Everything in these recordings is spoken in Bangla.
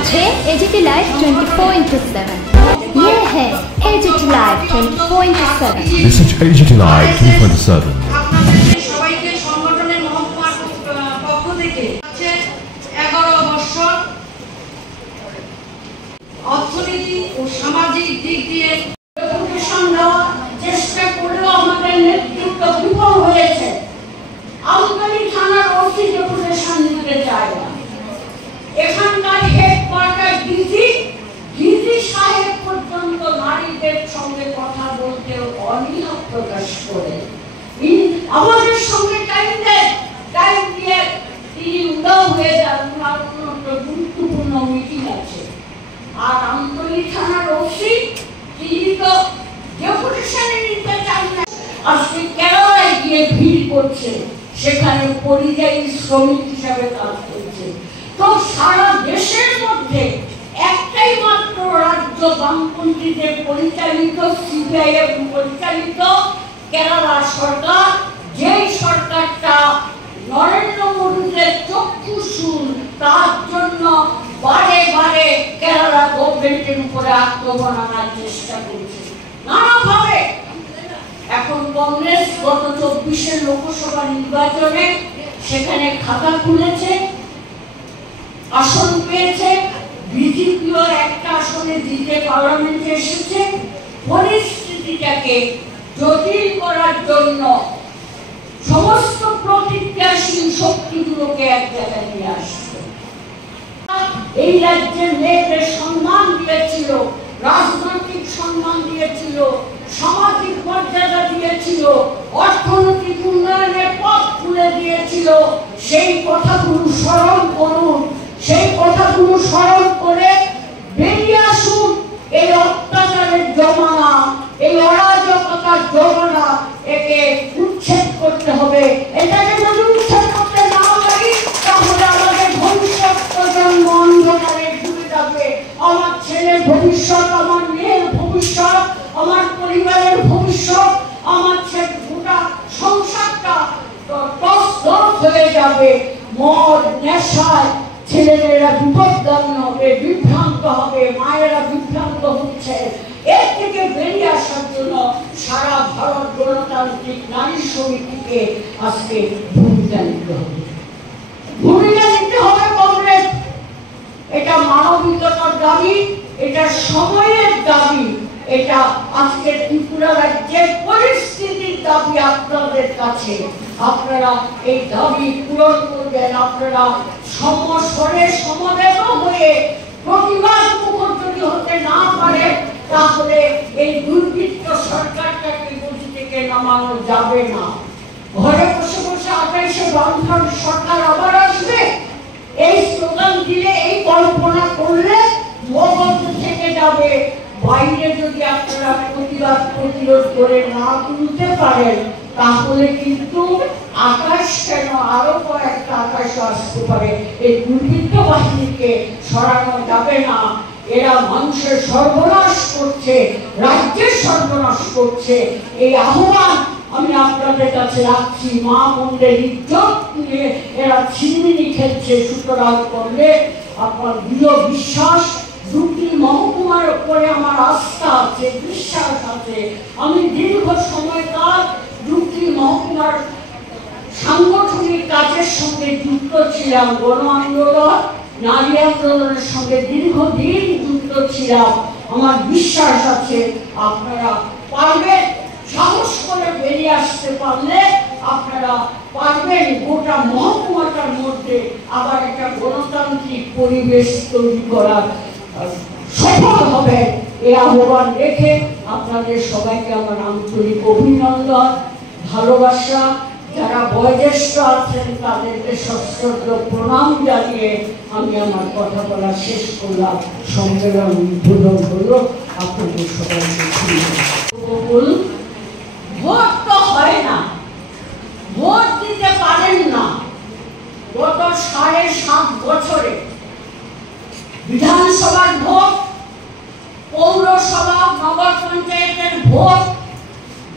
আছে एजीटी लाइव 24/7। ये है AGT live 24/7। This is AGT Live 24/7। সবাইকে সংগঠনের মহকুমার পক্ষ থেকে 11 বছর অর্থনীতি ও সামাজিক দিক দিয়ে প্রশাসন দেওয়ার চেষ্টা করলেও আমাদের নেতৃত্ব বিফল হয়েছে। আমতলী থানার ওসি ডেপুটেশন নিতে চায় না। এখানকার হেডকোয়ার্টার ডিজি সাহেব পর্যন্ত নারীদের সঙ্গে কথা বলতে অনীহা প্রকাশ করে আমাদের সঙ্গে টাইম দিয়ে তিনি উদাও হয়ে যান। ওনার কোনো গুরুত্বপূর্ণ মিটিং আছে। আর আমতলী থানার ওসি তিনি তো ডেপুটেশনে নিতে চান না। আজকে কেরালায় গিয়ে ভিড় করছে, সেখানে পরিযায়ী শ্রমিক হিসাবে কাজ করছে। তো সারা দেশের মধ্যে একটাই মাত্র রাজ্য বামপন্থীদের পরিচালিত সিপিআইএম পরিচালিত কেরালা সরকার, যেই সরকারটা নরেন্দ্র মোদীর চক্ষুশূল, তার জন্য বারে বারে কেরালা গভর্নমেন্টের উপরে আক্রমণ আনার চেষ্টা করছে নানাভাবে। এখন কংগ্রেস গত 24 লোকসভা নির্বাচনে সেখানে খাতা খুলেছে, আসন পেয়েছে। বিজেপিও একটা আসনে জিতে পার্লামেন্টে এসেছে। পরিস্থিতিটাকে জটিল করার জন্য সমস্ত প্রতিক্রিয়াশীল শক্তিগুলোকে এক জায়গায় নিয়ে আসছে। এই রাজ্যের মেয়েদের সম্মান দিয়েছিল, রাজনৈতিক সম্মান দিয়েছিল, সামাজিক মর্যাদা দিয়েছিল, অর্থনৈতিক উন্নয়নের পথ খুলে দিয়েছিল। সেই কথাগুলো স্মরণ করুন, সেই কথাগুলো স্মরণ করে বেরিয়ে আসুন। এই অত্যাচারের জমানা, এই অরাজকতার জমানা, একে উচ্ছেদ করতে হবে। এটাকে যদি উচ্ছেদ করতে না পারি, তাহলে আমাদের ভবিষ্যৎ প্রজন্ম অন্ধকারে ডুবে যাবে। আমার ছেলের ভবিষ্যৎ, আমার মেয়ের ভবিষ্যৎ, আমার পরিবারের ভবিষ্যৎ, আমার গোটা সংসারটা তছনছ হয়ে যাবে। মদ নেশায় ছেলেমেয়েরা বিপদগামী হবে, বিভ্রান্ত হবে, মায়েরা বিভ্রান্ত হচ্ছে। এর থেকে বেরিয়ে আসার জন্য সারা ভারত গণতান্ত্রিক নারী সমিতিকে আজকে ভূমিকা নিতে হবে। কংগ্রেস এটা মানবিকতার দাবি, এটা সময়ের দাবি, এটা আজকে ত্রিপুরা রাজ্যের পরিস্থিতির দাবি আপনাদের কাছে। আপনারা এই দাবি পূরণ করবেন। আপনারা সমস্বরে সমবেত হয়ে প্রতিবাদ মুখর যদি হতে না পারে, তাহলে এই দুর্বৃত্ত সরকারটাকে গদি থেকে নামানো যাবে না। ঘরে বসে বসে 28শে বামফ্রন্ট সরকার আবার আসবে, এই স্লোগান দিলে, এই কল্পনা করলে মগজ থেকে যাবে। বাইরে যদি আপনারা প্রতিবাদ প্রতিরোধ করে না তুলতে পারেন, তাহলে কিন্তু আকাশ কেন আরো কয়েকটা আকাশ আসতে পারে। এই দুর্বৃত্ত বাহিনীকে সরানো যাবে না। এরা মানুষের সর্বনাশ করছে, রাজ্যের সর্বনাশ করছে। এই আহ্বান আমি আপনাদের কাছে রাখছি। মা বোনদের ইজ্জত নিয়ে এরা ছিনিমিনি খেলছে। সুতরাং করলে আপনার দৃঢ় বিশ্বাস, দুটি মহকুমার উপরে আমার আস্থা আছে, বিশ্বাস আছে। আমি দীর্ঘ সময়কাল দুটি মহকুমার সাংগঠনিক কাজের সঙ্গে যুক্ত ছিলাম। গণ আন্দোলন, নারী আন্দোলনের সঙ্গে দীর্ঘদিন যুক্ত ছিলাম। আমার বিশ্বাস আছে আপনারা পারবেন। সাহস করে বেরিয়ে আসতে পারলে আপনারা পারবেন গোটা মহকুমাটার মধ্যে আবার একটা গণতান্ত্রিক পরিবেশ তৈরি করার সফল হবে। এই আহ্বান রেখে আপনাদের সবাইকে আমার আন্তরিক অভিনন্দন, ভালোবাসা। যারা বয়োজ্যেষ্ঠ আছেন তাদেরকে সশ্রদ্ধ প্রণাম জানিয়ে আমি আমার কথা বলা শেষ করলাম। সম্মেলন উদ্বোধন হলো। আপনাদের সবাইকে ভোট তো হয় না, ভোট দিতে পারেন না। গত 7.5 বছরে বিধানসভার ভোট, পৌরসভা নগর পঞ্চায়েতের ভোট,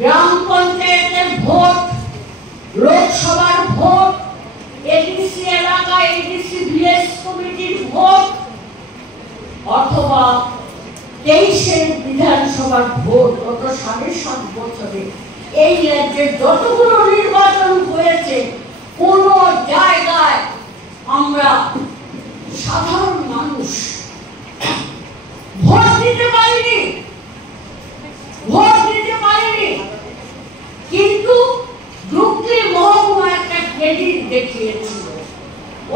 গ্রাম পঞ্চায়েতের ভোট, লোকসভার ভোট, এডিসি এলাকা, এডিসি ভিলেজ কমিটির ভোট, 23-এর বিধানসভার ভোট গত 7.5 বছরে এই রাজ্যে যতগুলো নির্বাচন হয়েছে কোন জায়গায় আমরা সাধারণ মানুষ ভোট দিতে পারিনি, কিন্তু যুক্তি মহকুমা একটা ক্রেডিট দেখিয়েছিল।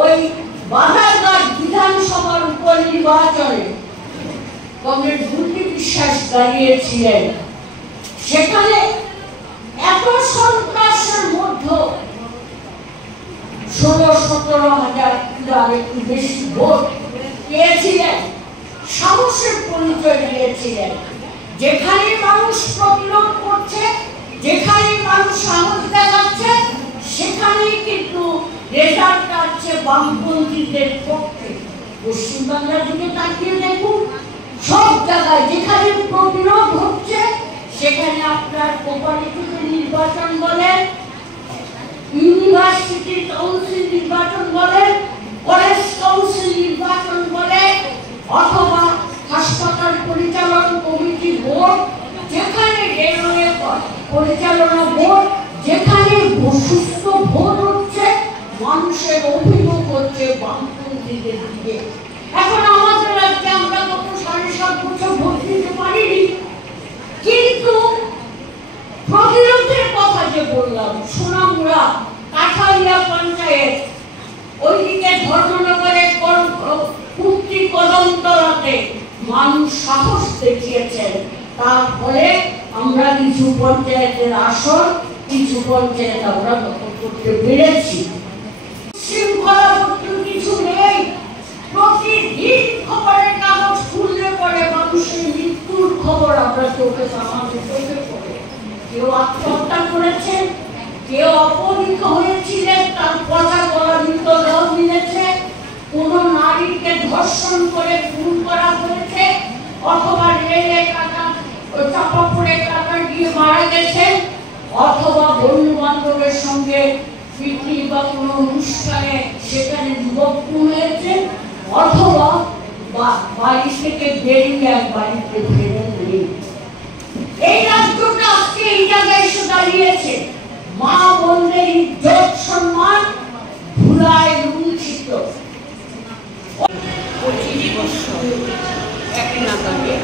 ওই বাধারঘাট বিধানসভার উপনির্বাচনে কংগ্রেস বুদ্ধি বিশ্বাস দাঁড়িয়েছিলেন। সেখানে এত সন্ত্রাসের মধ্যে 16-17 হাজার একটু বেশি ভোট পেয়েছিলেন, সাহসের পরিচয় দিয়েছিলেন। যেখানে মানুষ প্রতিরোধ করছে, যেখানে মানুষ সাহস দেখাচ্ছে, সেখানেই কিন্তু রেজাল্ট আসছে বামপন্থীদের পক্ষে। পশ্চিমবাংলার দিকে তাকিয়ে দেখুন, সব জায়গায় যেখানে প্রতিরোধ হচ্ছে সেখানে আপনার কোপারেটিভ নির্বাচন বলেন, ইউনিভার্সিটি কাউন্সিল নির্বাচন বলেন, কলেজ কাউন্সিল নির্বাচন বলেন, অথবা হাসপাতাল পরিচালনা কমিটি বোর্ড, যেখানে রেলওয়ে পরিচালনা বোর্ড, যেখানে সুস্থ ভোট হচ্ছে, মানুষের অভিযোগ হচ্ছে বামপন্থীদের দিকে। এখন আমাদের রাজ্যে আমরা গত 7.5 বছর ভোট দিতে পারিনি, কিন্তু প্রতিরোধের কথা যে বললাম, সোনামুড়া, কাঠালিয়া পঞ্চায়েত, ওইদিকে ধর্মনগরে কুর্তি কদমতলাতে মানুষ সাহস দেখিয়েছেন। তার ফলে আমরা কিছু পঞ্চায়েতের আসন, কিছু পঞ্চায়েত আমরা দখল করতে পেরেছি। শৃঙ্খলা কিছু নেই, প্রতিদিন খবরের কাগজ খুললে পরে মানুষের মৃত্যুর খবর আমরা চোখে আমাদের চোখে পড়ে। কেউ আত্মহত্যা করেছেন, কেউ অপহৃত হয়েছিলেন, তার পচা গলা মৃতদেহ মিলেছে, কোন নারীকে ধর্ষণ করে খুন করা হয়েছে, অথবা রেলে চাপা পড়ে কাটা গিয়ে মারা গেছে, অথবা বন্ধু বান্ধবের সঙ্গে পিকনিক বা কোনো অনুষ্ঠানে সেখানে যুবক খুন হয়েছে, অথবা বাড়ি থেকে বেরিয়ে এক বাড়িতে ফিরে নেই। এই রাজ্যটা আজকে এই জায়গায় এসে দাঁড়িয়েছে। মা বোনদের ইজ্জত সম্মান ভুলায় লুণ্ঠিত। 25 বছর এক নাগারে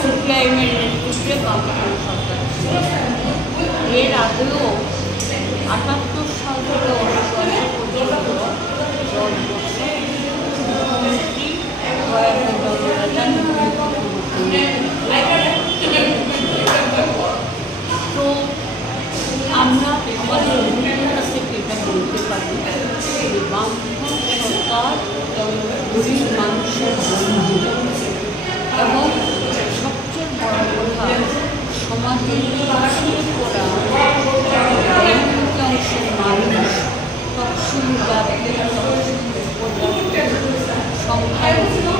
সিপিআইএমের নেতৃত্বে বামপন্থী সরকার ছিল। এর আগেও 78 সাল থেকে 19 পর্যন্ত 10 বছর মুখ্যমন্ত্রী তো আমরা আমাদের অভিজ্ঞতা কাছে এটা বলতে পারি যে বামপন্থী সরকার গরিব মানুষের বন্ধু, এবং সবচেয়ে বড় কথা সমাজের পিছিয়ে পড়া অংশের মানুষ, তফসিল জাতি, তফসিল উপজাতি, সংখ্যালঘু,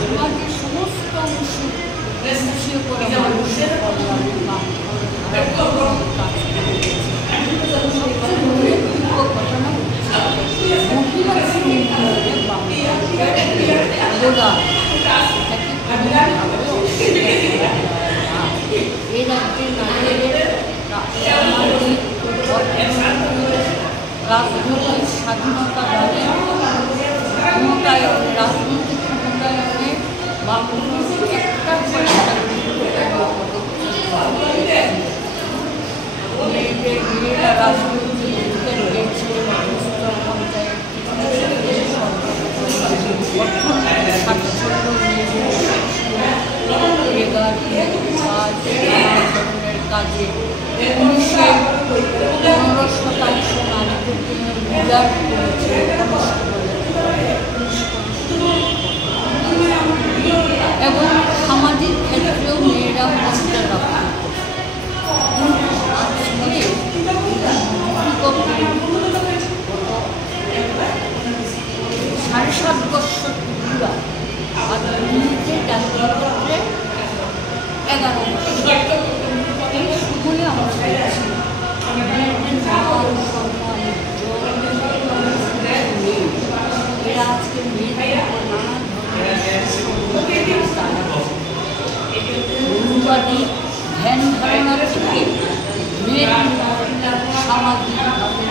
সমাজের সমস্ত অংশে পিছিয়ে পড়া মানুষের কল্যাণে এই রাজ্যের নারীদের রাজনৈতিক স্বাধীনতা দানে ক্ষমতায়ন, রাজনৈতিক ক্ষমতায়নে বামপন্থী একটা মেয়েরা রাজনৈতিক অধিকার পেয়েছে, পঞ্চায়েত কাজে 15% নারীদেরকে রিজার্ভ করেছে এবং সামাজিক ক্ষেত্রেও মেয়েরা মর্যাদা রাখে। আজকে 7.5 বছর পুরা আর নিজে জাতীয় ক্ষেত্রে 11 বছর। এই সময়ে আমরা পেয়েছি মেয়েদের মান সম্মান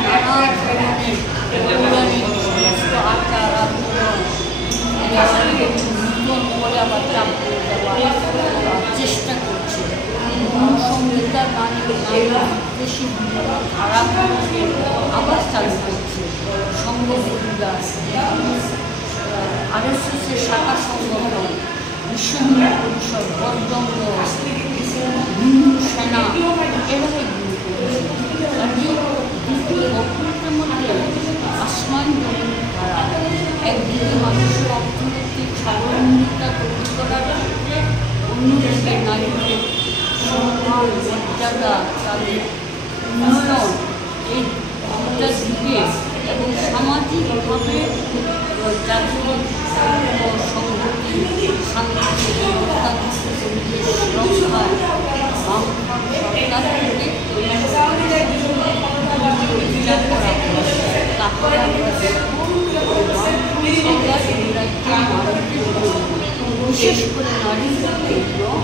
নানা ধরনের পৌরাণিক সমস্ত আচার আচরণ নতুন করে আবার চাপ করে দেওয়ার চেষ্টা করছে। সংহিতার মানে বেশি ধারাগুলোকে আবার চালু করছে। সংঘ পরিবার, RSSের শাখা সংগঠন, বিশ্ব হিন্দু পরিষদ, বজরঙ্গ, হিন্দু সেনা এভাবে গুলি করেছে। দুটি অপরাধের মধ্যে আসমান জমিন ধারা। একদিকে মানুষের অর্থনৈতিক স্বাবলম্বিতা তৈরি করার ক্ষেত্রে, অন্যদিকে নারীদের সম্মান, মর্যাদা, তাদের উন্নয়ন, এই দুটা দিকে এবং সামাজিকভাবে জাতীয় সংহতি, শান্তি, গণতান্ত্রিক পরিবেশ রক্ষায় বামফ্রন্ট সরকার থেকে বিচার করা হয়। তাহলে আমরা দেখব সরকার এই রাজ্যে নারীদের, বিশেষ করে নারীদের জন্য